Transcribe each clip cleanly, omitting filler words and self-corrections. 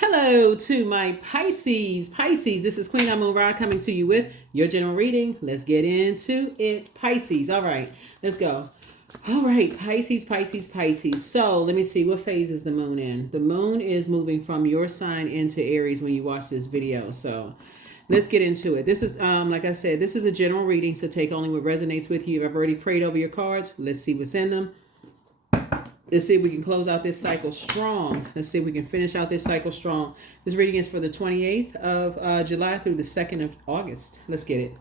Hello to my Pisces. Pisces, this is Queen Amun Ra coming to you with your general reading. Let's get into it. Pisces. All right, let's go. All right, Pisces, Pisces, Pisces. So let me see, what phase is the moon in? The moon is moving from your sign into Aries when you watch this video. So let's get into it. This is, like I said, this is a general reading, so take only what resonates with you. I've already prayed over your cards. Let's see what's in them. Let's see if we can close out this cycle strong. Let's see if we can finish out this cycle strong. This reading is for the 28th of July through the 2nd of August. Let's get it.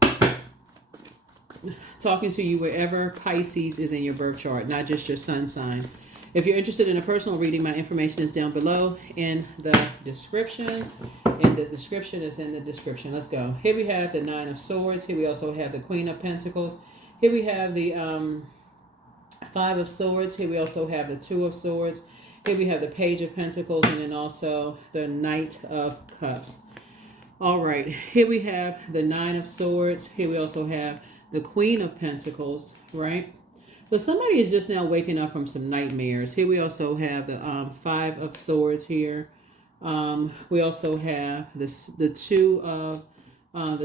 Talking to you wherever Pisces is in your birth chart, not just your sun sign. If you're interested in a personal reading, my information is down below in the description. And the description is in the description. Let's go. Here we have the Nine of Swords. Here we also have the Queen of Pentacles. Here we have the Five of Swords. Here we also have the Two of Swords. Here we have the Page of Pentacles, and then also the Knight of Cups. All right, here we have the Nine of Swords. Here we also have the Queen of Pentacles, right? So somebody is just now waking up from some nightmares. Here we also have the Five of Swords here. We also have the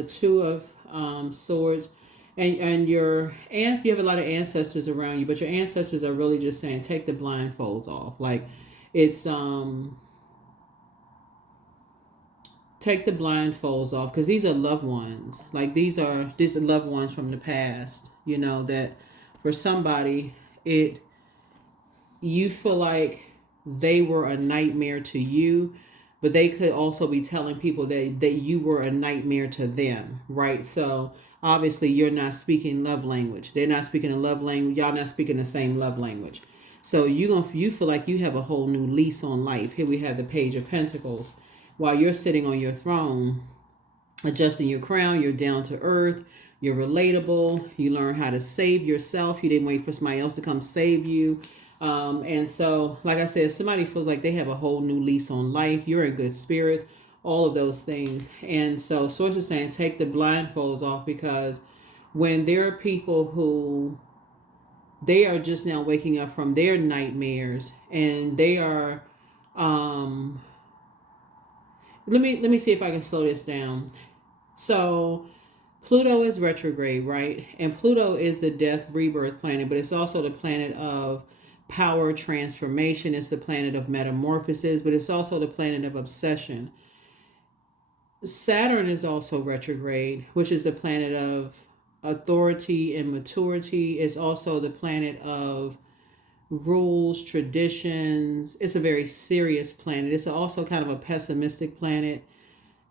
Two of Swords. And you have a lot of ancestors around you, but your ancestors are really just saying, take the blindfolds off. Like, it's take the blindfolds off, because these are loved ones. Like, these are loved ones from the past. You know that for somebody, you feel like they were a nightmare to you, but they could also be telling people that you were a nightmare to them, right? So obviously you're not speaking love language. They're not speaking a love language. Y'all not speaking the same love language. So you feel like you have a whole new lease on life. Here we have the Page of Pentacles. While you're sitting on your throne, adjusting your crown, you're down to earth, you're relatable, you learn how to save yourself. You didn't wait for somebody else to come save you. And so, like I said, somebody feels like they have a whole new lease on life. You're in good spirits, all of those things. And so Source is saying, take the blindfolds off, because when there are people who, they are just now waking up from their nightmares, and they are, let me see if I can slow this down. So Pluto is retrograde, right? And Pluto is the death rebirth planet, but it's also the planet of power transformation. It's the planet of metamorphosis, but it's also the planet of obsession. Saturn is also retrograde, which is the planet of authority and maturity. It's also the planet of rules, traditions. It's a very serious planet. It's also kind of a pessimistic planet.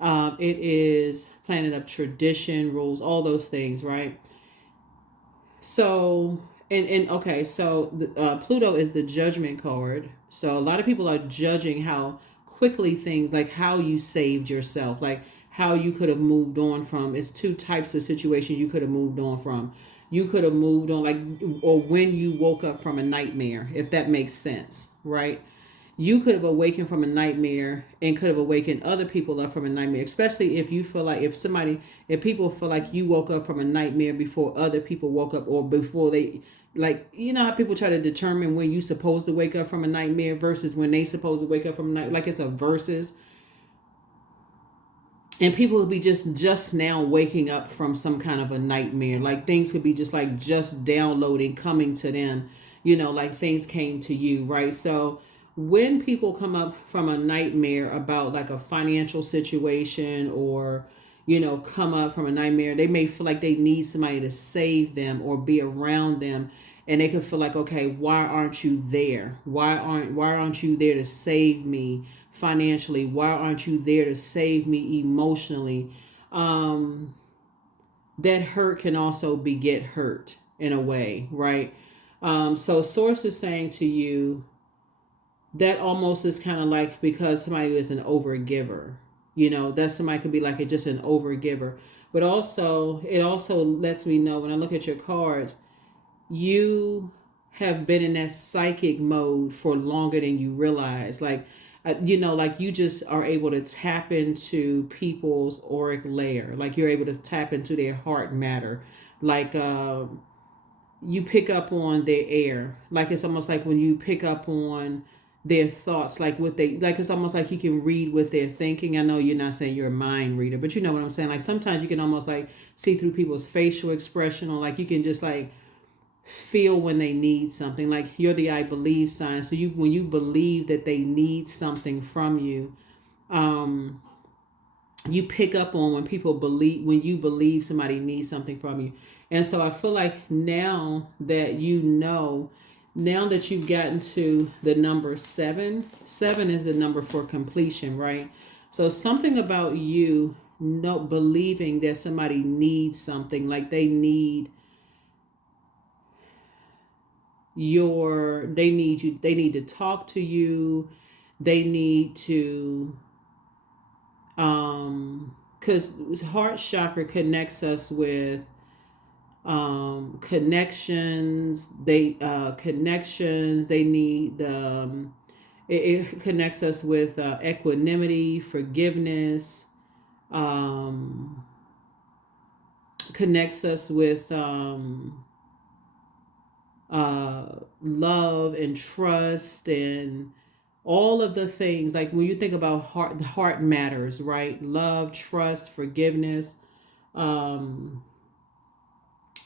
It is planet of tradition, rules, all those things, right? So, okay, so Pluto is the judgment card. So a lot of people are judging how quickly things, like how you saved yourself, like how you could have moved on from. It's two types of situations you could have moved on from. You could have moved on, like, or when you woke up from a nightmare, if that makes sense, right? You could have awakened from a nightmare and could have awakened other people up from a nightmare, especially if you feel like, if people feel like you woke up from a nightmare before other people woke up, or before they, like, you know how people try to determine when you're supposed to wake up from a nightmare versus when they supposed to wake up from a night, like it's a versus. And people will be just now waking up from some kind of a nightmare. Like things could be just downloading, coming to them, like things came to you, right? So when people come up from a nightmare about like a financial situation, or come up from a nightmare, they may feel like they need somebody to save them or be around them, and they could feel like, okay, why aren't you there? Why aren't you there to save me financially? Why aren't you there to save me emotionally? That hurt can also beget hurt in a way, right? So Source is saying to you, that almost is kind of like, because somebody is an overgiver, that somebody could be like just an overgiver. But also, it also lets me know, when I look at your cards, you have been in that psychic mode for longer than you realize. Like, like you just are able to tap into people's auric layer. Like you're able to tap into their heart matter. Like, you pick up on their air. Like it's almost like when you pick up on their thoughts, like what they like. It's almost like you can read what they're thinking. I know you're not saying you're a mind reader, but you know what I'm saying. Like sometimes you can almost like see through people's facial expression, or like you can just like feel when they need something. Like you're the I believe sign, so you when you believe that they need something from you, um, you pick up on when people believe when you believe somebody needs something from you. And so I feel like now that you know, now that you've gotten to the number 7 is the number for completion, right? So something about you know believing that somebody needs something, like they need they need you, they need to talk to you, they need to because heart chakra connects us with connections. They need it connects us with equanimity, forgiveness, um connects us with love and trust and all of the things. Like when you think about heart, the heart matters, right? Love, trust, forgiveness. um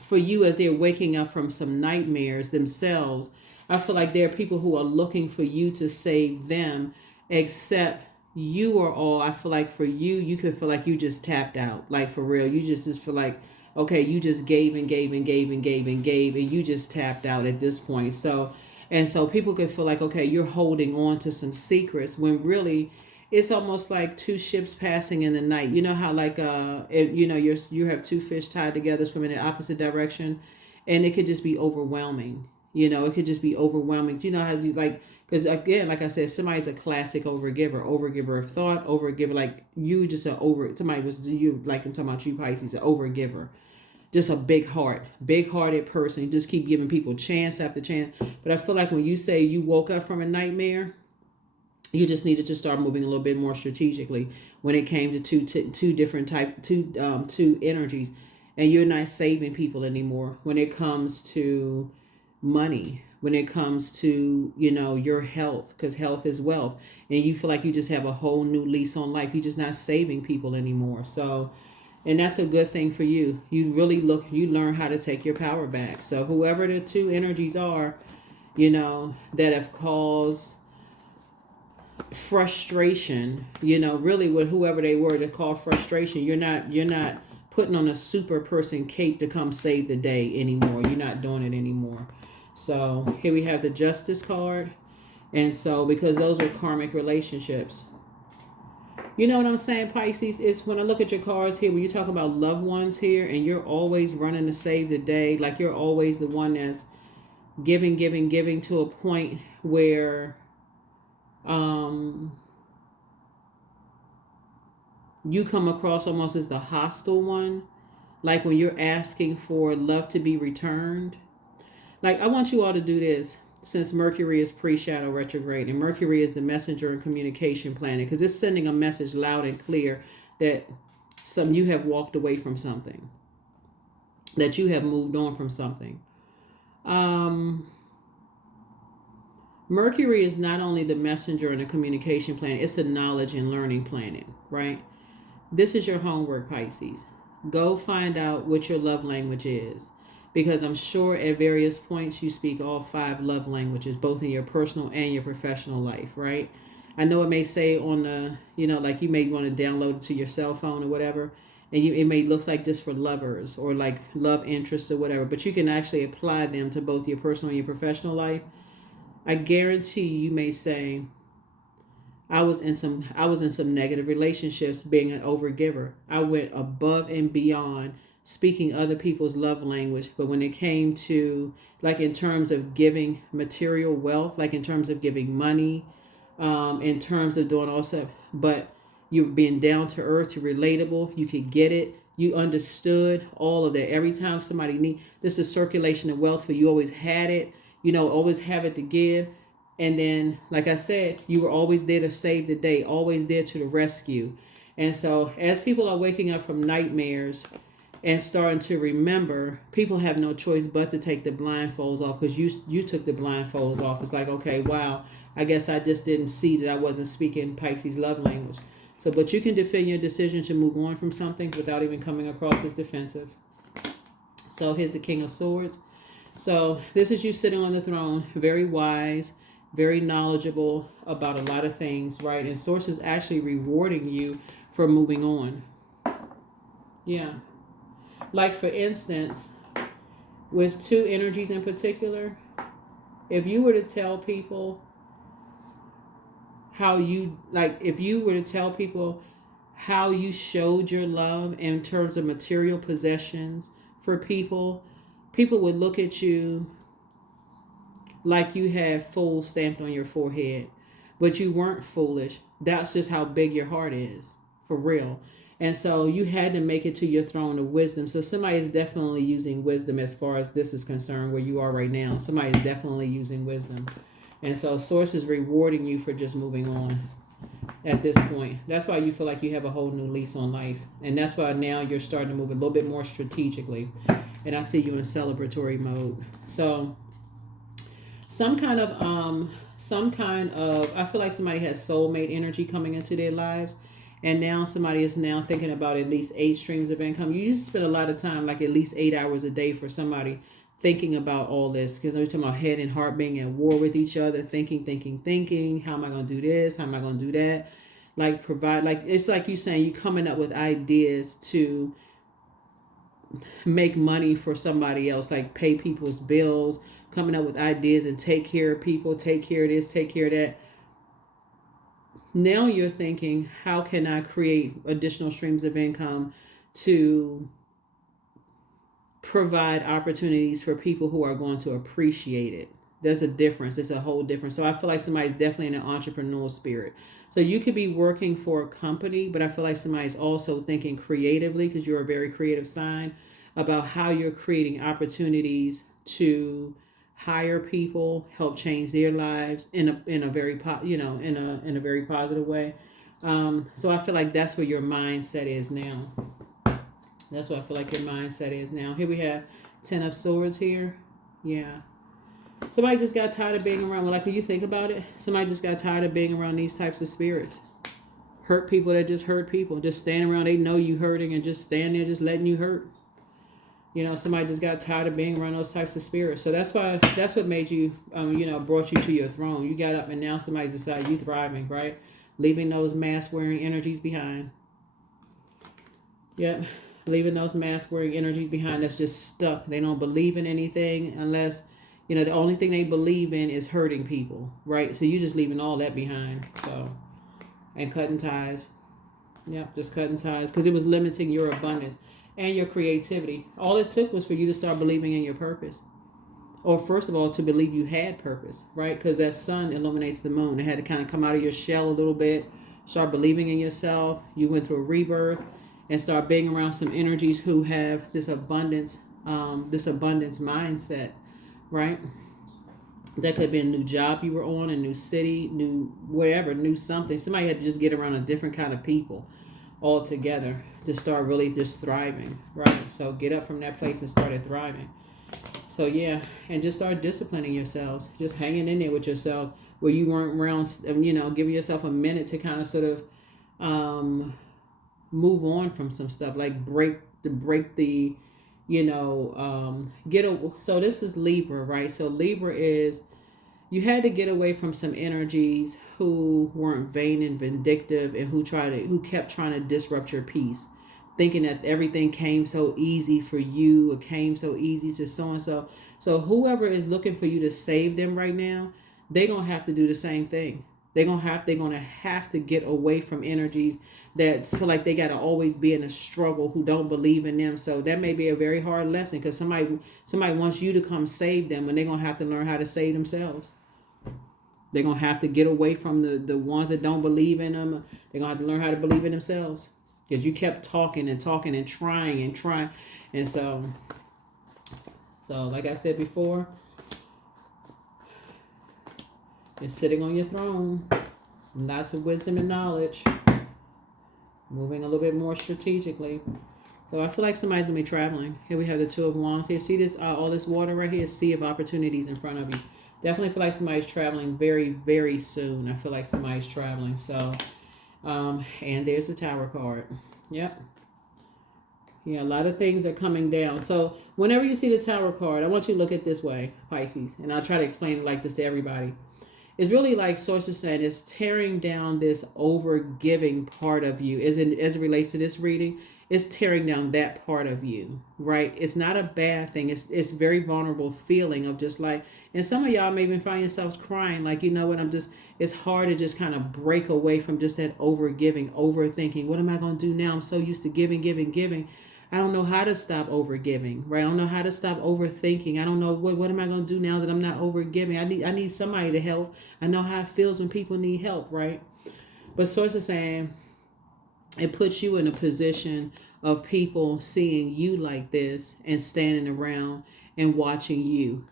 for you, as they're waking up from some nightmares themselves, I feel like there are people who are looking for you to save them, except you are all, I feel like for you, you could feel like you just tapped out. Like for real. You just feel like, okay, you just gave and gave and gave and gave and gave, and you just tapped out at this point. So, and so people could feel like, okay, you're holding on to some secrets when really it's almost like two ships passing in the night. You know how like you have two fish tied together swimming in the opposite direction, and it could just be overwhelming. It could just be overwhelming. You know how you like, because again, like I said, somebody's a classic overgiver of thought, overgiver. Like you just a over somebody was you like I'm talking about you Pisces, an overgiver, just a big hearted person. You just keep giving people chance after chance. But I feel like when you say you woke up from a nightmare, you just needed to start moving a little bit more strategically when it came to two energies. And you're not saving people anymore when it comes to money, when it comes to your health, because health is wealth. And you feel like you just have a whole new lease on life. You're just not saving people anymore. So, and that's a good thing for you. You really you learn how to take your power back. So whoever the two energies are, that have caused frustration, really with whoever they were that called frustration, you're not putting on a super person cape to come save the day anymore. You're not doing it anymore. So here we have the Justice card. And so because those are karmic relationships, you know what I'm saying, Pisces, is when I look at your cards here, when you talk about loved ones here and you're always running to save the day, like you're always the one that's giving to a point where you come across almost as the hostile one, like when you're asking for love to be returned. Like I want you all to do this, since Mercury is pre-shadow retrograde and Mercury is the messenger and communication planet, because it's sending a message loud and clear that you have walked away from something, that you have moved on from something. Mercury is not only the messenger and the communication planet, it's the knowledge and learning planet, right? This is your homework, Pisces. Go find out what your love language is, because I'm sure at various points you speak all 5 love languages, both in your personal and your professional life, right? I know it may say on the, like you may want to download it to your cell phone or whatever, and it may look like just for lovers or like love interests or whatever, but you can actually apply them to both your personal and your professional life. I guarantee you may say, I was in some negative relationships being an overgiver. I went above and beyond speaking other people's love language, but when it came to like in terms of giving material wealth, like in terms of giving money, in terms of doing all stuff, but you're being down to earth, you're relatable, you could get it, you understood all of that. Every time somebody this is circulation of wealth for you, always had it. Always have it to give. And then, like I said, you were always there to save the day, always there to the rescue. And so as people are waking up from nightmares and starting to remember, people have no choice but to take the blindfolds off, because you took the blindfolds off. It's like, okay, wow, I guess I just didn't see that I wasn't speaking Pisces love language. So, but you can defend your decision to move on from something without even coming across as defensive. So here's the King of Swords. So this is you sitting on the throne, very wise, very knowledgeable about a lot of things, right? And Source is actually rewarding you for moving on. Yeah. Like for instance, with two energies in particular, if you were to tell people how you, like if you were to tell people how you showed your love in terms of material possessions for people, people would look at you like you had fool stamped on your forehead. But you weren't foolish. That's just how big your heart is, for real. And so you had to make it to your throne of wisdom. So somebody is definitely using wisdom as far as this is concerned, where you are right now. Somebody is definitely using wisdom. And so Source is rewarding you for just moving on at this point. That's why you feel like you have a whole new lease on life. And that's why now you're starting to move a little bit more strategically. And I see you in celebratory mode. So some kind of I feel like somebody has soulmate energy coming into their lives. And now somebody is now thinking about at least 8 streams of income. You used to spend a lot of time, like at least 8 hours a day for somebody thinking about all this. Because we're talking about head and heart being at war with each other, thinking. How am I going to do this? How am I going to do that? Like provide, like it's like you saying you coming up with ideas to make money for somebody else, like pay people's bills, coming up with ideas and take care of people, take care of this, take care of that. Now you're thinking, how can I create additional streams of income to provide opportunities for people who are going to appreciate it? There's a difference. It's a whole difference. So I feel like somebody's definitely in an entrepreneurial spirit. So you could be working for a company, but I feel like somebody's also thinking creatively, because you're a very creative sign, about how you're creating opportunities to hire people, help change their lives in a very in a very positive way. So I feel like that's where your mindset is now. That's what I feel like your mindset is now. Here we have 10 of Swords here. Yeah. Somebody just got tired of being around. Well, like when you think about it, somebody just got tired of being around these types of spirits. Hurt people that just hurt people. Just stand around, they know you hurting and just stand there just letting you hurt. Somebody just got tired of being around those types of spirits. So that's what made you, brought you to your throne. You got up and now somebody decided you thriving, right? Leaving those mask-wearing energies behind. Yep. Leaving those mask-wearing energies behind that's just stuck. They don't believe in anything unless, the only thing they believe in is hurting people, right? So you just leaving all that behind. So, and cutting ties. Yep, just cutting ties because it was limiting your abundance and your creativity. All it took was for you to start believing in your purpose. Or first of all, to believe you had purpose, right? Because that sun illuminates the moon. It had to kind of come out of your shell a little bit, start believing in yourself. You went through a rebirth and start being around some energies who have this abundance mindset, right? That could have been a new job you were on, a new city, new wherever, new something. Somebody had to just get around a different kind of people altogether to start really just thriving, right? So get up from that place and started thriving. So yeah, and just start disciplining yourselves, just hanging in there with yourself where you weren't around, giving yourself a minute to kind of sort of move on from some stuff, like so this is Libra, right? So Libra is, you had to get away from some energies who weren't vain and vindictive and who kept trying to disrupt your peace, thinking that everything came so easy for you, it came so easy to so and so. So whoever is looking for you to save them right now, they're gonna have to do the same thing. They're gonna have to get away from energies that feel like they gotta always be in a struggle, who don't believe in them. So that may be a very hard lesson because somebody wants you to come save them, and they're gonna have to learn how to save themselves. They're gonna have to get away from the ones that don't believe in them. They're gonna have to learn how to believe in themselves because you kept talking and trying. And so like I said before, you're sitting on your throne, lots of wisdom and knowledge, moving a little bit more strategically. So I feel like somebody's gonna be traveling. Here we have the Two of Wands. Here, see this all this water right here, sea of opportunities in front of you. Definitely feel like somebody's traveling very, very soon. I feel like somebody's traveling. So, and there's the Tower card. Yep. Yeah, a lot of things are coming down. So whenever you see the Tower card, I want you to look at it this way, Pisces. And I'll try to explain it like this to everybody. It's really like Source is saying, it's tearing down this over giving part of you. As it relates to this reading, it's tearing down that part of you, right? It's not a bad thing. It's very vulnerable feeling of just like, and some of y'all may even find yourselves crying, like, you know what, it's hard to just kind of break away from just that over giving, overthinking. What am I going to do now? I'm so used to giving, giving, giving. I don't know how to stop over giving, right? I don't know how to stop overthinking. I don't know what am I going to do now that I'm not over giving. I need somebody to help. I know how it feels when people need help, right? But Source is saying it puts you in a position of people seeing you like this and standing around and watching you,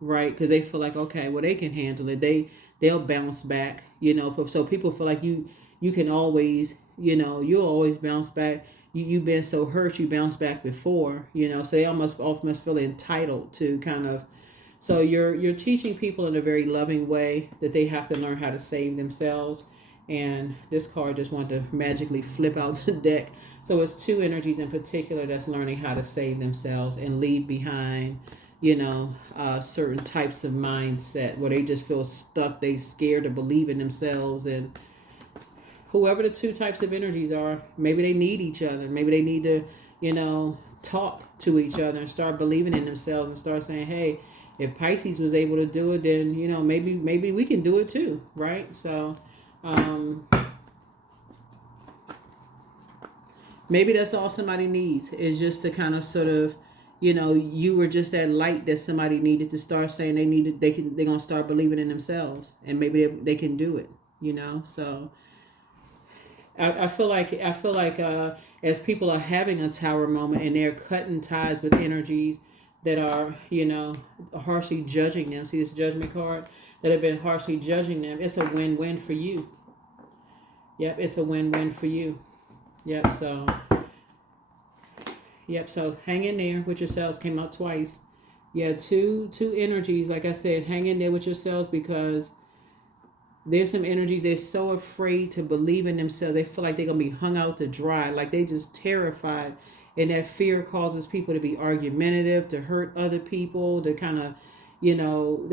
right? Because they feel like, okay, well, they can handle it. They'll bounce back, you know. So people feel like you can always, you know, you'll always bounce back. You've been so hurt, you bounced back before, you know. So they almost feel entitled to kind of. So you're teaching people in a very loving way that they have to learn how to save themselves. And this card just wanted to magically flip out the deck. So it's two energies in particular that's learning how to save themselves and leave behind, you know, certain types of mindset where they just feel stuck. They scared to believe in themselves. And whoever the two types of energies are, maybe they need each other. Maybe they need to, you know, talk to each other and start believing in themselves and start saying, hey, if Pisces was able to do it, then, you know, maybe we can do it too, right? So maybe that's all somebody needs, is just to kind of sort of, you know, you were just that light that somebody needed to start saying they're gonna start believing in themselves, and maybe they can do it, you know. So I feel like as people are having a Tower moment and they're cutting ties with energies that are, you know, harshly judging them. See this Judgment card, that have been harshly judging them. It's a win-win for you. Yep, it's a win-win for you. Yep. So hang in there with yourselves. Came out twice. Yeah, two energies. Like I said, hang in there with yourselves, because there's some energies they're so afraid to believe in themselves. They feel like they're gonna be hung out to dry. Like they just terrified, and that fear causes people to be argumentative, to hurt other people, to kind of, you know,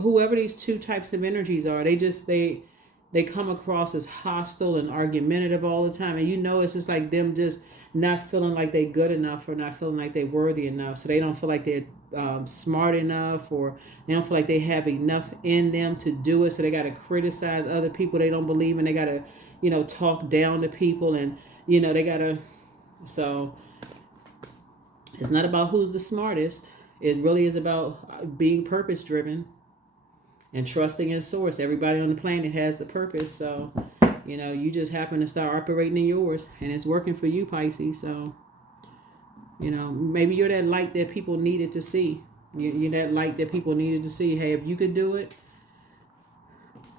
whoever these two types of energies are, they come across as hostile and argumentative all the time. And you know, it's just like them just not feeling like they're good enough, or not feeling like they're worthy enough. So they don't feel like they're smart enough, or they don't feel like they have enough in them to do it. So they got to criticize other people they don't believe in. They got to, you know, talk down to people, and, you know, they got to. So it's not about who's the smartest. It really is about being purpose driven and trusting in Source. Everybody on the planet has a purpose. So, you know, you just happen to start operating in yours, and it's working for you, Pisces. So, you know, maybe you're that light that people needed to see. You're that light that people needed to see. Hey, if you could do it.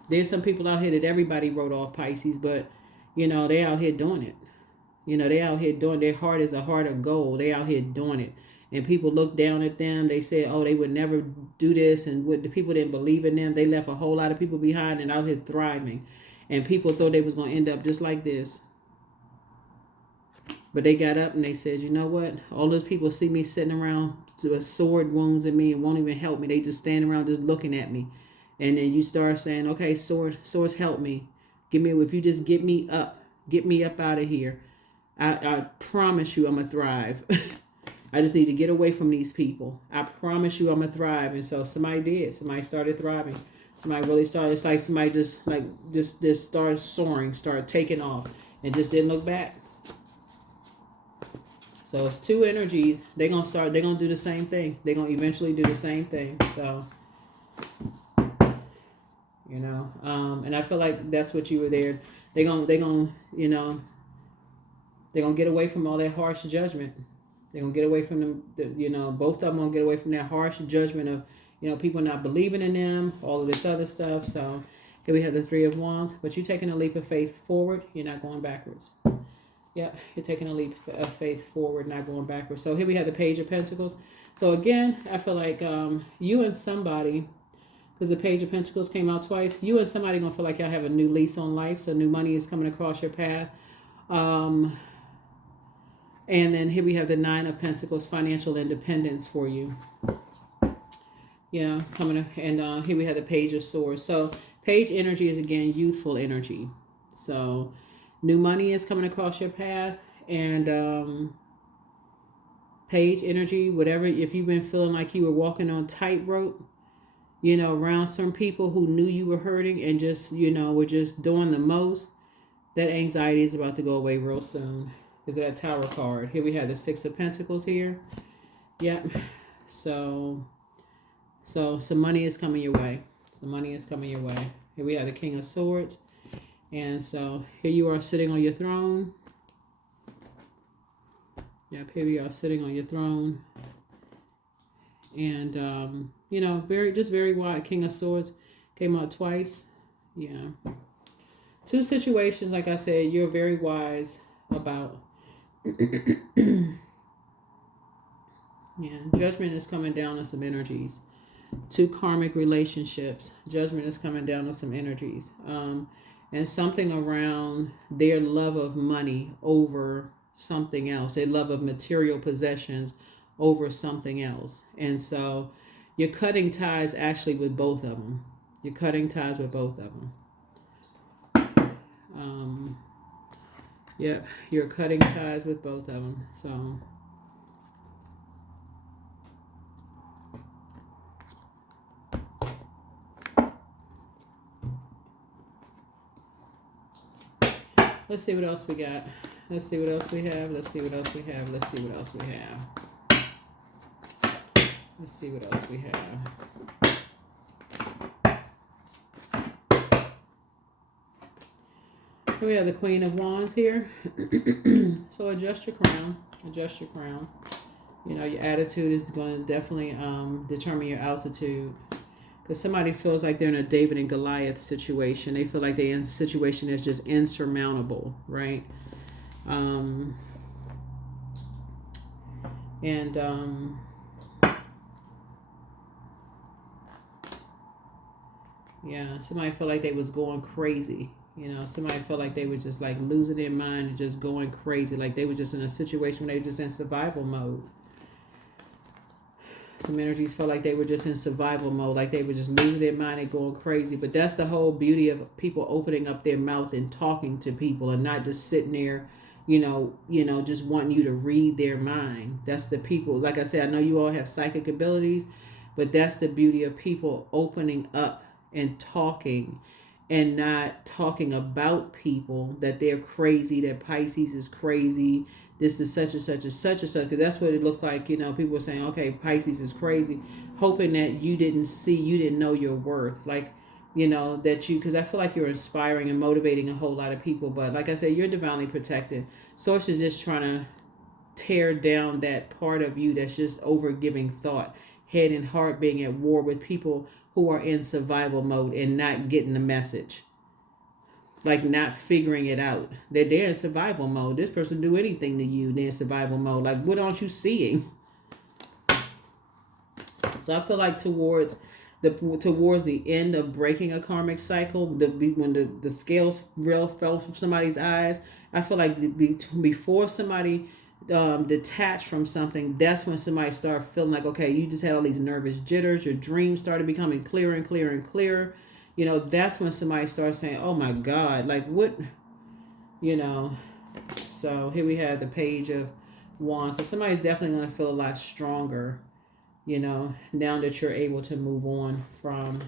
There's some people out here that everybody wrote off, Pisces, but, you know, they out here doing it. You know, they out here doing, their heart is a heart of gold. They out here doing it. And people look down at them. They say, oh, they would never do this. And what the people didn't believe in them. They left a whole lot of people behind and out here thriving. And people thought they was going to end up just like this. But they got up and they said, you know what? All those people see me sitting around with sword wounds in me and won't even help me. They just stand around just looking at me. And then you start saying, okay, swords, help me. If you just get me up out of here. I promise you I'm going to thrive. I just need to get away from these people. I promise you I'm going to thrive. And so somebody did. Somebody started thriving. Somebody really started. It's like somebody just started soaring, started taking off, and just didn't look back. So it's two energies. They're going to do the same thing. They're going to eventually do the same thing. So, you know, and I feel like that's what you were there. They're going to, you know, they're going to get away from all that harsh judgment. They're going to get away from them, you know, both of them going to get away from that harsh judgment of, you know, people not believing in them, all of this other stuff. So here we have the Three of Wands, but you're taking a leap of faith forward. You're not going backwards. Yep, you're taking a leap of faith forward, not going backwards. So here we have the Page of Pentacles. So again, I feel like you and somebody because the Page of Pentacles came out twice. You and somebody going to feel like y'all have a new lease on life. So new money is coming across your path. And then here we have the Nine of Pentacles, financial independence for you. Yeah, coming. And here we have the Page of Swords. So Page energy is, again, youthful energy. So new money is coming across your path. And Page energy, whatever, if you've been feeling like you were walking on tightrope, around some people who knew you were hurting and just, were just doing the most, that anxiety is about to go away real soon. Is that Tower card? Here we have the Six of Pentacles here. Yep. So some money is coming your way. Some money is coming your way. Here we have the King of Swords. And so here you are sitting on your throne. Yep, here we are sitting on your throne. And, very wide. King of Swords came out twice. Yeah. Two situations, like I said, you're very wise about. Yeah, judgment is coming down on some energies. Two karmic relationships. Judgment is coming down on some energies. And something around their love of money over something else. Their love of material possessions over something else. And so you're cutting ties actually with both of them. You're cutting ties with both of them. Yep, you're cutting ties with both of them. So let's see what else we got. Let's see what else we have. Let's see what else we have. Let's see what else we have. Let's see what else we have. Here we have the Queen of Wands here. So adjust your crown. Adjust your crown. Your attitude is going to definitely determine your altitude. Because somebody feels like they're in a David and Goliath situation. They feel like they're in a situation that's just insurmountable, right? Yeah, somebody felt like they was going crazy. Somebody felt like they were just like losing their mind and just going crazy. Like they were just in a situation where they were just in survival mode. Some energies felt like they were just in survival mode. Like they were just losing their mind and going crazy. But that's the whole beauty of people opening up their mouth and talking to people and not just sitting there, just wanting you to read their mind. That's the people. Like I said, I know you all have psychic abilities, but that's the beauty of people opening up and talking and not talking about people, that they're crazy, that Pisces is crazy, this is such and such and such and such, because that's what it looks like. People are saying, okay, Pisces is crazy, hoping that you didn't know your worth. Like, because I feel like you're inspiring and motivating a whole lot of people. But like I said, you're divinely protected. Source is just trying to tear down that part of you that's just over giving thought, head and heart being at war with people who are in survival mode and not getting the message. Like not figuring it out. That they're in survival mode. This person do anything to you, they're in survival mode. Like, what aren't you seeing? So I feel like towards the end of breaking a karmic cycle, when the scales real fell from somebody's eyes, I feel like before somebody detached from something, that's when somebody started feeling like, okay, you just had all these nervous jitters, your dreams started becoming clearer and clearer and clearer. That's when somebody starts saying, oh my God, like what, so here we have the Page of Wands. So somebody's definitely going to feel a lot stronger, now that you're able to move on from,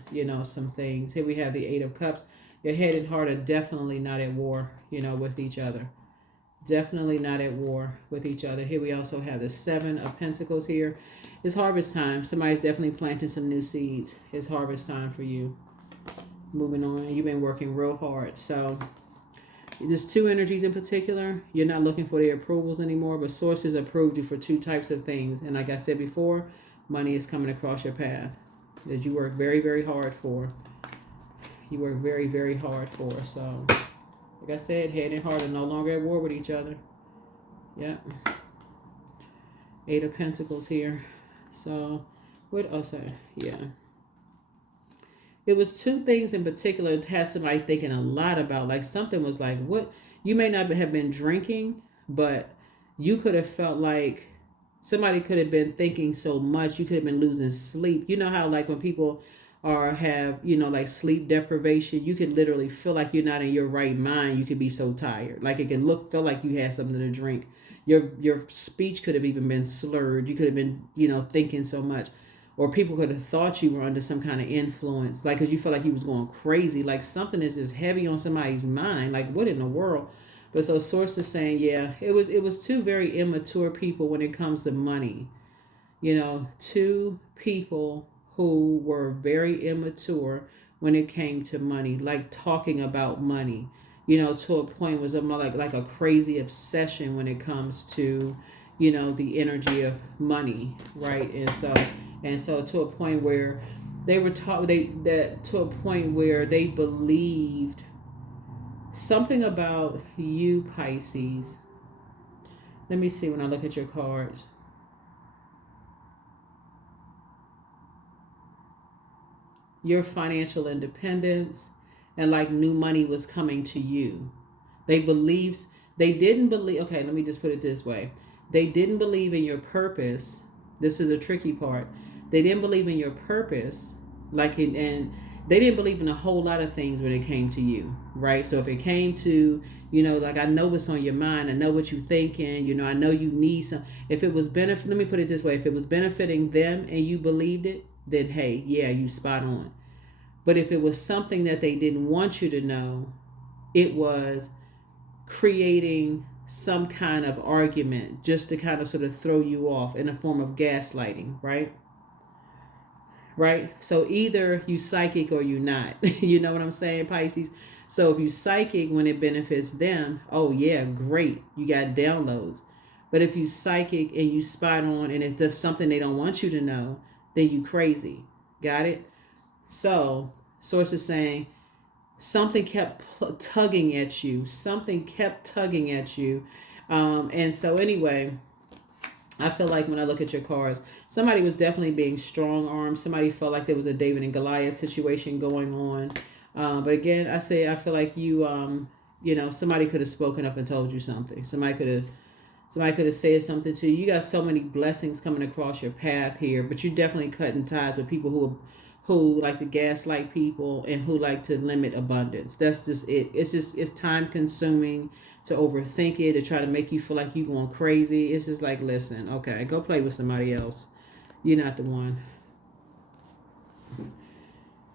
some things. Here we have the Eight of Cups. Your head and heart are definitely not at war, with each other. Definitely not at war with each other. Here we also have the Seven of Pentacles here. It's harvest time. Somebody's definitely planting some new seeds. It's harvest time for you. Moving on. You've been working real hard. So there's two energies in particular. You're not looking for their approvals anymore, but sources approved you for two types of things. And like I said before, money is coming across your path that you work very, very hard for. You work very, very hard for. So like I said, head and heart are no longer at war with each other. Yep. Eight of Pentacles here. So, what else? Yeah. it was two things in particular that had somebody thinking a lot about. Like something was like, what, you may not have been drinking, but you could have felt like somebody could have been thinking so much. You could have been losing sleep. You know how like when people are have, you know, like sleep deprivation, you could literally feel like you're not in your right mind. You could be so tired. Like it could feel like you had something to drink. Your speech could have even been slurred. You could have been, you know, thinking so much. Or people could have thought you were under some kind of influence, like because you felt like you was going crazy, like something is just heavy on somebody's mind. Like what in the world? But so source is saying, yeah, it was two very immature people when it comes to money. You know, two people who were very immature when it came to money, like talking about money. You know, to a point was more like a crazy obsession when it comes to, you know, the energy of money, right? And so to a point where they were taught that to a point where they believed something about you, Pisces. Let me see when I look at your cards. Your financial independence and like new money was coming to you. They believed, they didn't believe, okay, let me just put it this way. They didn't believe in your purpose. This is a tricky part. They didn't believe in your purpose, and they didn't believe in a whole lot of things when it came to you, right? So if it came to, you know, like I know what's on your mind, I know what you're thinking, you know, I know you need some. If it was let me put it this way: if it was benefiting them and you believed it, then hey, yeah, you spot on. But if it was something that they didn't want you to know, it was creating some kind of argument just to kind of sort of throw you off in a form of gaslighting, right? Right? So either you psychic or you not. You know what I'm saying, Pisces? So if you psychic when it benefits them, oh yeah, great. You got downloads. But if you psychic and you spot on and it's something they don't want you to know, then you crazy. Got it? So source is saying something kept tugging at you. Something kept tugging at you. And so anyway, I feel like when I look at your cards, somebody was definitely being strong armed. Somebody felt like there was a David and Goliath situation going on. But again, I feel like you know, somebody could have spoken up and told you something. Somebody could have said something to you. You got so many blessings coming across your path here, but you're definitely cutting ties with people who like to gaslight people and who like to limit abundance. That's just it. It's time consuming to overthink it, to try to make you feel like you're going crazy. It's just like, listen, okay, go play with somebody else. You're not the one.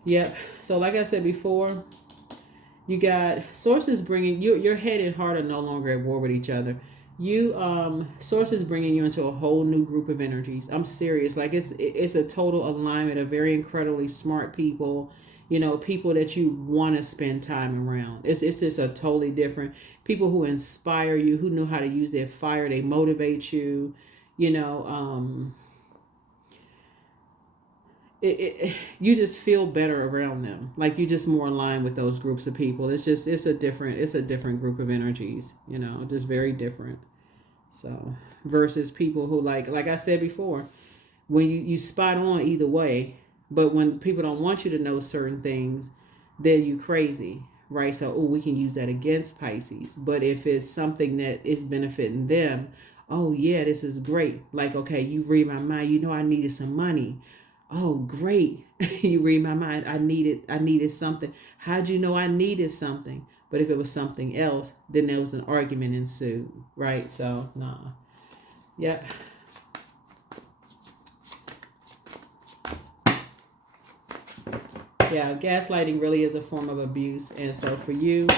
Yep. So like I said before, you got sources bringing you, your head and heart are no longer at war with each other. Sources bringing you into a whole new group of energies. I'm serious. Like it's a total alignment of very incredibly smart people, you know, people that you want to spend time around. It's just a totally different people who inspire you, who know how to use their fire. They motivate you, you know. You just feel better around them. Like you just more aligned with those groups of people. It's a different group of energies, you know, just very different. So versus people who like I said before, when you spot on either way, but when people don't want you to know certain things, then you crazy, right? So we can use that against Pisces. But if it's something that is benefiting them, oh yeah, this is great. Like, okay, you read my mind, you know I needed some money. Oh, great. You read my mind. I needed something. How'd you know I needed something? But if it was something else, then there was an argument ensued, right? So, nah. Yep. Yeah, gaslighting really is a form of abuse. And so for you,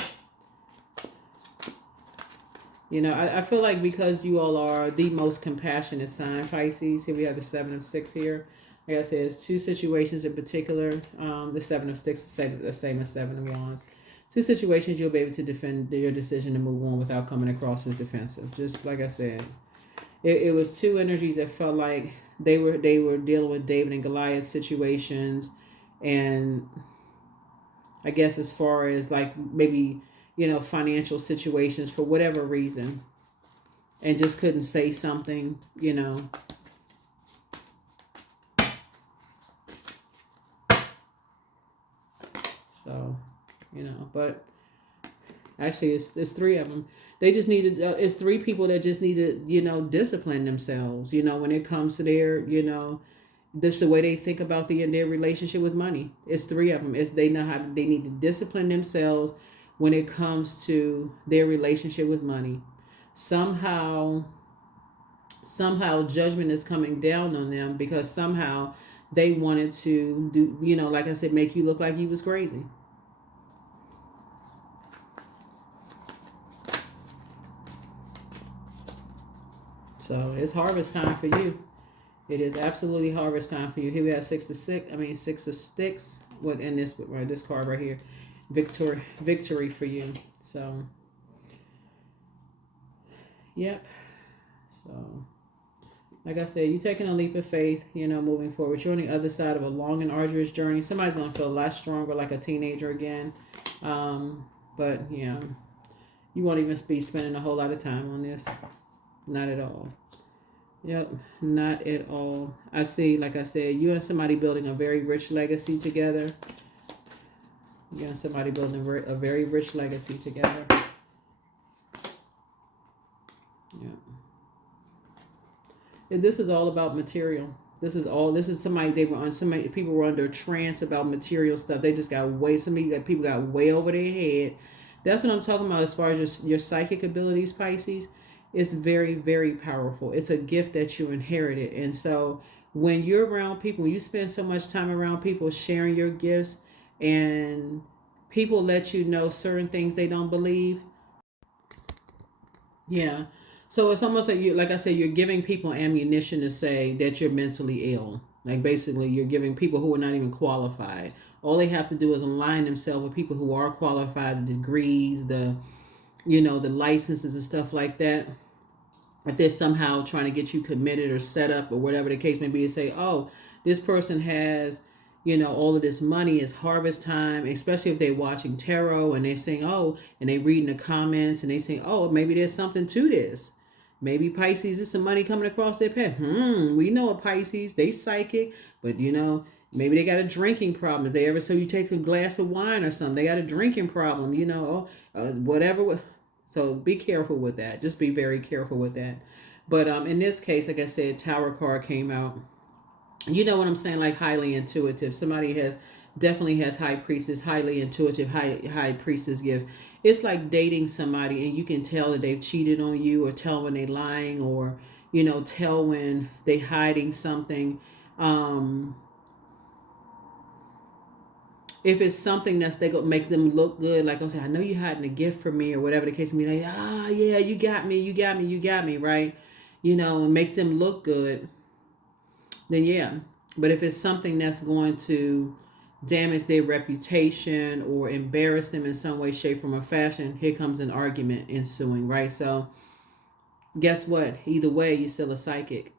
you know, I feel like because you all are the most compassionate sign, Pisces, here we have the 7 of 6 here. Like I said, there's two situations in particular. The 7 of 6 is the same as 7 of Wands. Two situations you'll be able to defend your decision to move on without coming across as defensive. Just like I said, it was two energies that felt like they were dealing with David and Goliath situations, and I guess as far as like maybe, you know, financial situations for whatever reason, and just couldn't say something, you know. So, but actually it's three of them. They just need to, it's three people that just need to, discipline themselves, when it comes to their, this the way they think about their relationship with money. It's three of them. It's they know how they need to discipline themselves when it comes to their relationship with money. Somehow judgment is coming down on them because somehow they wanted to do, like I said, make you look like you was crazy. So it's harvest time for you. It is absolutely harvest time for you. Here we have six of sticks. What in this card right here, victory for you. So, yep. So, like I said, you're taking a leap of faith. Moving forward. You're on the other side of a long and arduous journey. Somebody's gonna feel a lot stronger, like a teenager again. But yeah, you won't even be spending a whole lot of time on this. Not at all. Yep, not at all. I see, like I said, you and somebody building a very rich legacy together. You and somebody building a very rich legacy together. Yeah. And this is all about material. This is somebody people were under a trance about material stuff. They just got people got way over their head. That's what I'm talking about as far as your psychic abilities, Pisces. It's very, very powerful. It's a gift that you inherited. And so when you're around people, when you spend so much time around people sharing your gifts and people let you know certain things they don't believe. Yeah. So it's almost like I said, you're giving people ammunition to say that you're mentally ill. Like basically you're giving people who are not even qualified. All they have to do is align themselves with people who are qualified, the degrees, the licenses and stuff like that. If they're somehow trying to get you committed or set up or whatever the case may be, to say, oh, this person has, all of this money, is harvest time, especially if they're watching tarot and they're saying, oh, and they reading the comments and they saying, oh, maybe there's something to this. Maybe Pisces, is some money coming across their path. We know a Pisces, they psychic, but maybe they got a drinking problem. If they ever, so you take a glass of wine or something, they got a drinking problem, whatever. So be careful with that. Just be very careful with that. But in this case, like I said, Tower card came out. You know what I'm saying? Like highly intuitive. Somebody definitely has high priestess, highly intuitive, high priestess gifts. It's like dating somebody and you can tell that they've cheated on you, or tell when they're lying, or tell when they hiding something. If it's something that's they go make them look good, like I say, I know you hiding a gift from me or whatever the case may be, like, yeah, you got me, right? It makes them look good, then yeah. But if it's something that's going to damage their reputation or embarrass them in some way, shape, form, or fashion, here comes an argument ensuing, right? So guess what? Either way, you're still a psychic.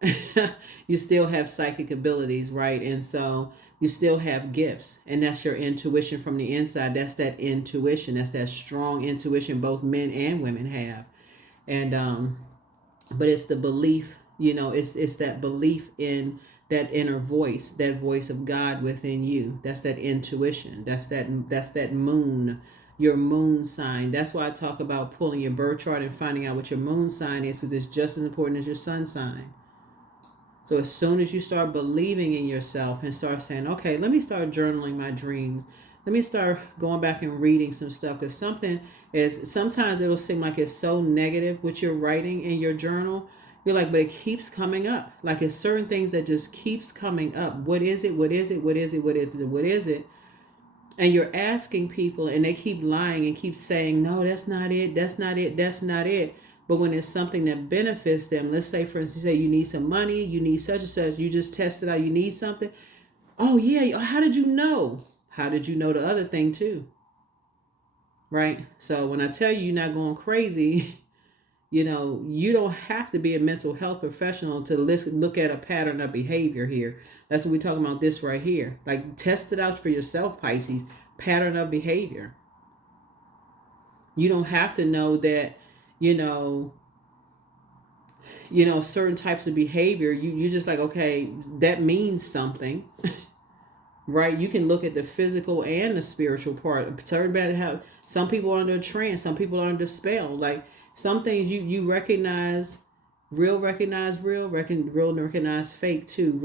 You still have psychic abilities, right? And so you still have gifts, and that's your intuition from the inside. That's that intuition. That's that strong intuition both men and women have. And but it's the belief, it's that belief in that inner voice, that voice of God within you. That's that intuition. That's that moon, your moon sign. That's why I talk about pulling your birth chart and finding out what your moon sign is, because it's just as important as your sun sign. So as soon as you start believing in yourself and start saying, okay, let me start journaling my dreams. Let me start going back and reading some stuff, because sometimes it'll seem like it's so negative what you're writing in your journal. You're like, but it keeps coming up. Like it's certain things that just keeps coming up. What is it? What is it? What is it? What is it? What is it? And you're asking people and they keep lying and keep saying, no, that's not it. That's not it. That's not it. But when it's something that benefits them, let's say, for instance, you say you need some money, you need such and such, you just tested out, you need something. Oh, yeah. How did you know? How did you know the other thing too? Right? So when I tell you you're not going crazy, you don't have to be a mental health professional to look at a pattern of behavior here. That's what we're talking about, this right here. Like, test it out for yourself, Pisces. Pattern of behavior. You don't have to know that, certain types of behavior. You're just like, okay, that means something. right? You can look at the physical and the spiritual part. Certain have some people are under a trance, some people are under spell. Like some things you recognize, real recognize fake too.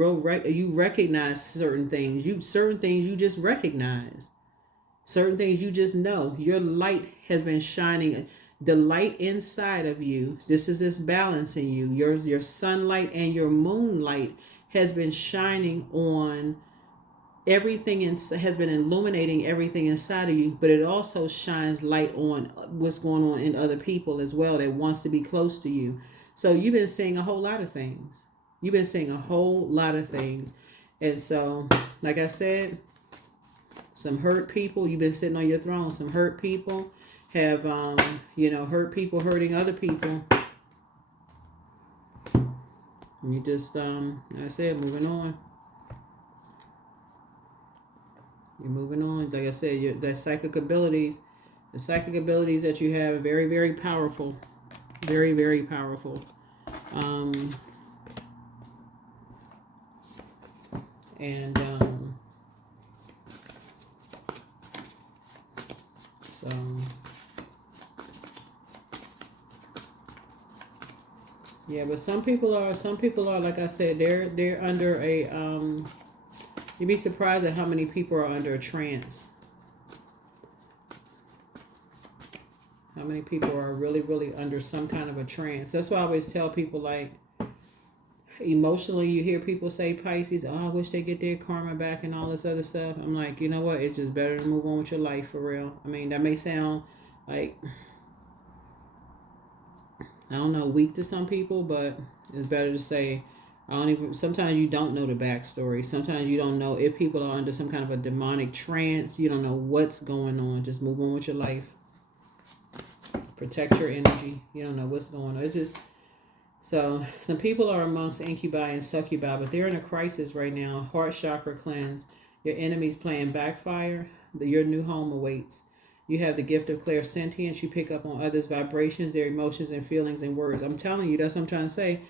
You recognize certain things you just recognize. Certain things you just know. Your light has been shining. The light inside of you. This is this balance in you. Your sunlight and your moonlight has been shining on everything has been illuminating everything inside of you, but it also shines light on what's going on in other people as well that wants to be close to you. So you've been seeing a whole lot of things. You've been seeing a whole lot of things. And so, like I said, some hurt people, you've been sitting on your throne. Some hurt people have, hurt people hurting other people. And you just, like I said, moving on. You're moving on. Like I said, the psychic abilities that you have are very, very powerful. Very, very powerful. So yeah, but some people are like I said, they're under a you'd be surprised at how many people are under a trance. How many people are really, really under some kind of a trance. That's why I always tell people, like, emotionally, you hear people say Pisces, oh, I wish they get their karma back and all this other stuff. I'm like, you know what? It's just better to move on with your life for real. I mean, that may sound like, I don't know, weak to some people, but it's better to say, sometimes you don't know the backstory. Sometimes you don't know if people are under some kind of a demonic trance. You don't know what's going on. Just move on with your life. Protect your energy. You don't know what's going on. It's just, so some people are amongst incubi and succubi, but they're in a crisis right now. Heart chakra cleanse. Your enemy's playing backfire. Your new home awaits. You have the gift of clairsentience. You pick up on others' vibrations, their emotions and feelings and words. I'm telling you, that's what I'm trying to say.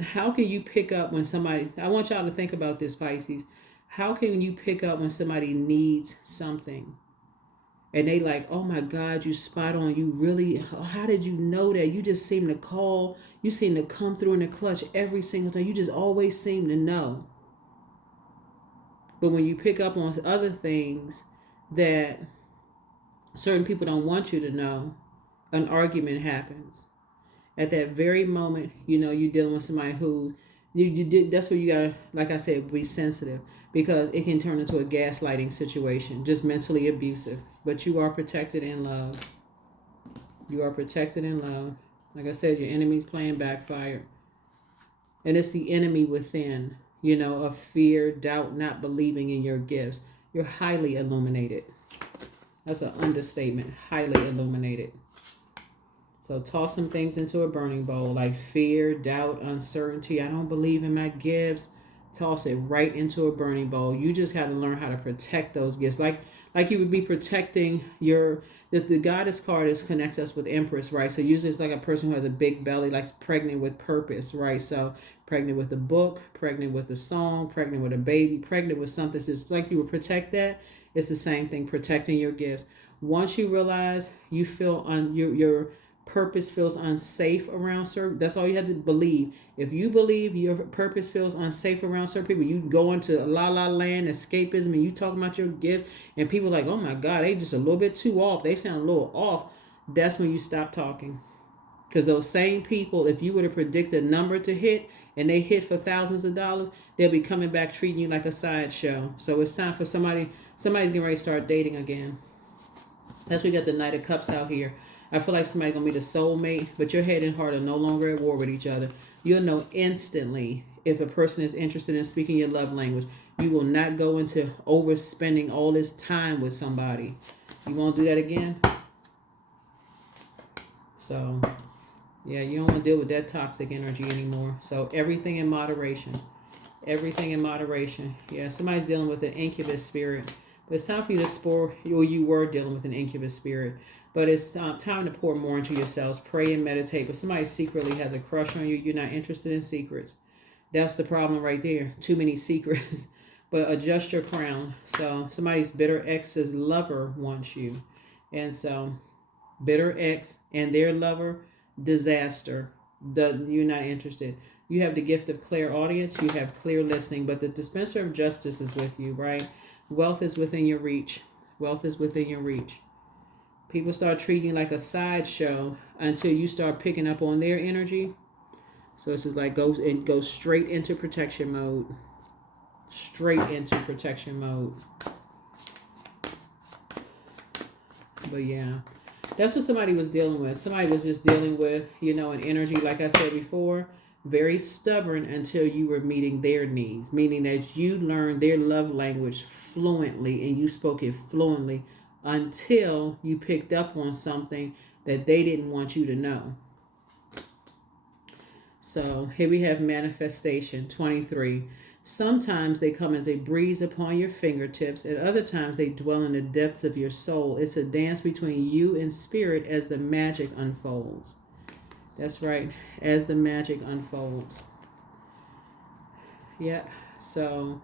How can you pick up when somebody, I want y'all to think about this, Pisces. How can you pick up when somebody needs something? And they like, oh my God, you spot on. You really, how did you know that? You just seem to call. You seem to come through in the clutch every single time. You just always seem to know. But when you pick up on other things that certain people don't want you to know, an argument happens. At that very moment, you're dealing with somebody who you did. That's where you gotta, like I said, be sensitive, because it can turn into a gaslighting situation, just mentally abusive. But you are protected in love. You are protected in love. Like I said, your enemy's playing backfire, and it's the enemy within. Of fear, doubt, not believing in your gifts. You're highly illuminated. That's an understatement. Highly illuminated. So toss some things into a burning bowl, like fear, doubt, uncertainty. I don't believe in my gifts. Toss it right into a burning bowl. You just got to learn how to protect those gifts. Like you would be protecting the goddess card connects us with Empress, right? So usually it's like a person who has a big belly, like pregnant with purpose, right? So pregnant with a book, pregnant with a song, pregnant with a baby, pregnant with something. It's just like you would protect that. It's the same thing, protecting your gifts. Once you realize you feel your purpose feels unsafe around certain, that's all you have to believe. If you believe your purpose feels unsafe around certain people, you go into la la land, escapism, and you talking about your gifts, and people are like, oh my God, they just a little bit too off. They sound a little off. That's when you stop talking. Because those same people, if you were to predict a number to hit and they hit for thousands of dollars, they'll be coming back treating you like a sideshow. So it's time for somebody's getting ready to start dating again. That's why we got the Knight of Cups out here. I feel like somebody's going to be the soulmate, but your head and heart are no longer at war with each other. You'll know instantly if a person is interested in speaking your love language. You will not go into overspending all this time with somebody. You won't do that again? So, yeah, you don't want to deal with that toxic energy anymore. So everything in moderation. Everything in moderation. Yeah, somebody's dealing with an incubus spirit. But it's time for you to explore, or you were dealing with an incubus spirit. But it's time to pour more into yourselves. Pray and meditate. But somebody secretly has a crush on you. You're not interested in secrets. That's the problem right there. Too many secrets. but adjust your crown. So somebody's bitter ex's lover wants you. And so bitter ex and their lover, disaster. You're not interested. You have the gift of clairaudience. You have clear listening, but the dispenser of justice is with you, right? Wealth is within your reach. Wealth is within your reach. People start treating you like a sideshow until you start picking up on their energy. So this is like goes straight into protection mode. Straight into protection mode. But yeah, that's what somebody was dealing with. Somebody was just dealing with, an energy, like I said before, very stubborn until you were meeting their needs, meaning that you learned their love language fluently and you spoke it fluently until you picked up on something that they didn't want you to know. So here we have manifestation 23. Sometimes they come as a breeze upon your fingertips. At other times they dwell in the depths of your soul. It's a dance between you and spirit as the magic unfolds. That's right, as the magic unfolds. Yep. So,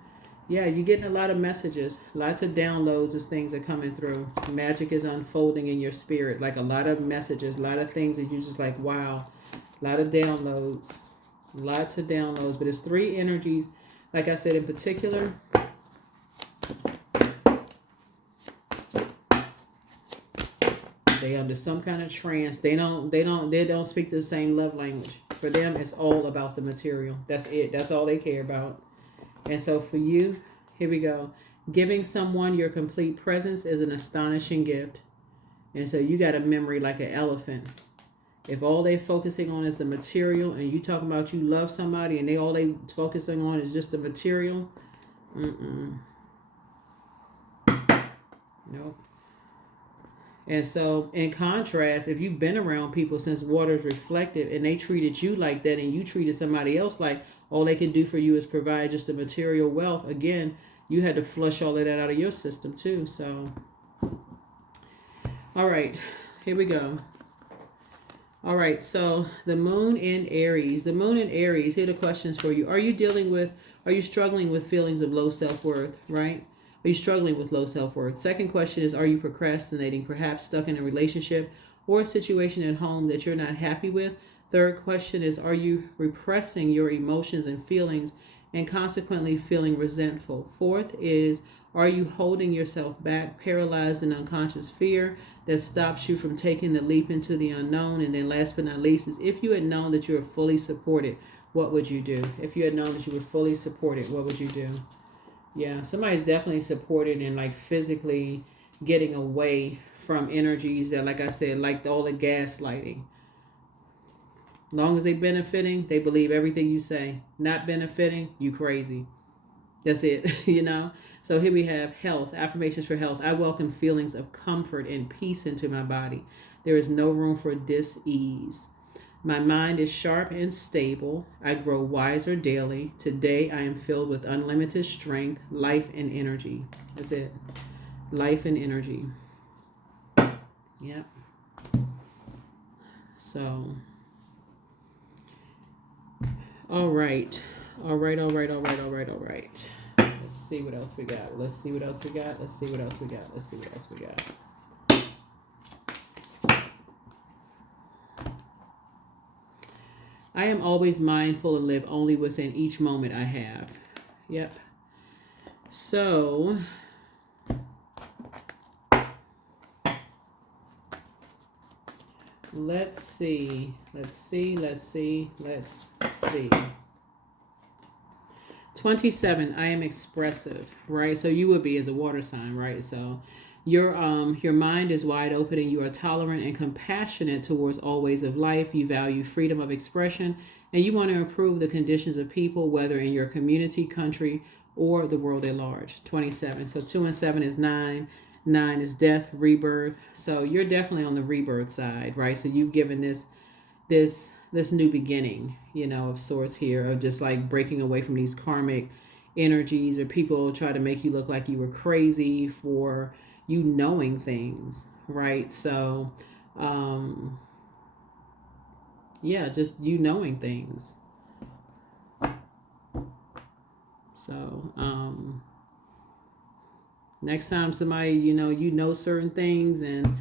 yeah, you're getting a lot of messages. Lots of downloads as things are coming through. Magic is unfolding in your spirit. Like a lot of messages, a lot of things that you're just like, wow. A lot of downloads. Lots of downloads. But it's three energies. Like I said, in particular, they under some kind of trance. They don't speak the same love language. For them, it's all about the material. That's it. That's all they care about. And so for you, here we go. Giving someone your complete presence is an astonishing gift. And so you got a memory like an elephant. If all they focusing on is the material, and you talking about you love somebody, and all they focusing on is just the material, nope. And so, in contrast, if you've been around people since water is reflective, and they treated you like that, and you treated somebody else like all they can do for you is provide just the material wealth, again, you had to flush all of that out of your system too. So, all right, here we go. All right, so the moon in Aries. The moon in Aries, here are the questions for you. Are you struggling with feelings of low self-worth, right? Are you struggling with low self-worth? Second question is, are you procrastinating, perhaps stuck in a relationship or a situation at home that you're not happy with? Third question is, are you repressing your emotions and feelings and consequently feeling resentful? Fourth is, are you holding yourself back, paralyzed in unconscious fear that stops you from taking the leap into the unknown? And then last but not least is, if you had known that you were fully supported, what would you do? If you had known that you were fully supported, what would you do? Yeah, somebody's definitely supported and like physically getting away from energies that, like I said, like all the gaslighting. Long as they benefiting, they believe everything you say. Not benefiting, you crazy. That's it, So here we have health, affirmations for health. I welcome feelings of comfort and peace into my body. There is no room for dis-ease. My mind is sharp and stable. I grow wiser daily. Today I am filled with unlimited strength, life, and energy. That's it. Life and energy. Yep. So, all right. Let's see what else we got. I am always mindful and live only within each moment I have. Yep. So, let's see. 27, I am expressive, right? So you would be as a water sign, right? So your mind is wide open and you are tolerant and compassionate towards all ways of life. You value freedom of expression and you want to improve the conditions of people, whether in your community, country, or the world at large. 27. So 2 and 7 is 9. 9 is death, rebirth. So you're definitely on the rebirth side, right? So you've given this new beginning, of sorts here, of just like breaking away from these karmic energies, or people try to make you look like you were crazy for you knowing things, right? So, just you knowing things. So, Next time somebody, you know certain things, and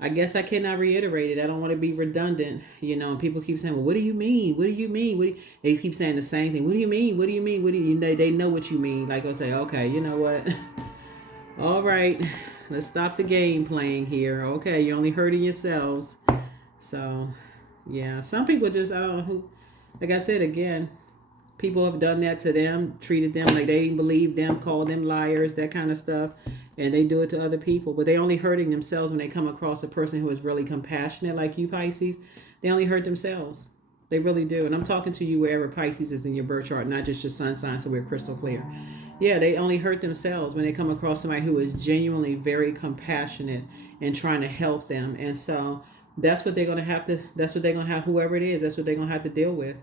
I guess I cannot reiterate it. I don't want to be redundant, and people keep saying, well, what do you mean? What do you mean? They keep saying the same thing. What do you mean? What do you mean? What do you they know what you mean. Like I'll say, okay, you know what? All right, let's stop the game playing here. Okay, you're only hurting yourselves. So, yeah, some people just, I don't know who, like I said again, people have done that to them, treated them like they didn't believe them, called them liars, that kind of stuff. And they do it to other people. But they only hurting themselves when they come across a person who is really compassionate like you, Pisces. They only hurt themselves. They really do. And I'm talking to you wherever Pisces is in your birth chart, not just your sun sign, so we're crystal clear. Yeah, they only hurt themselves when they come across somebody who is genuinely very compassionate and trying to help them. And so that's what they're going to have to, that's what they're going to have, whoever it is, that's what they're going to have to deal with.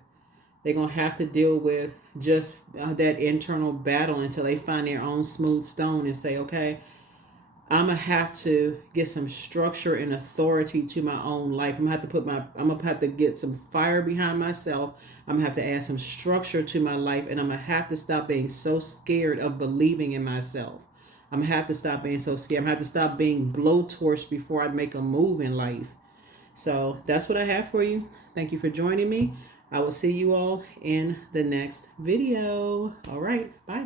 They're going to have to deal with just that internal battle until they find their own smooth stone and say, okay, I'm going to have to get some structure and authority to my own life. I'm going to have to get some fire behind myself. I'm going to have to add some structure to my life. And I'm going to have to stop being so scared of believing in myself. I'm going to have to stop being so scared. I'm going to have to stop being blowtorched before I make a move in life. So that's what I have for you. Thank you for joining me. I will see you all in the next video. All right. Bye.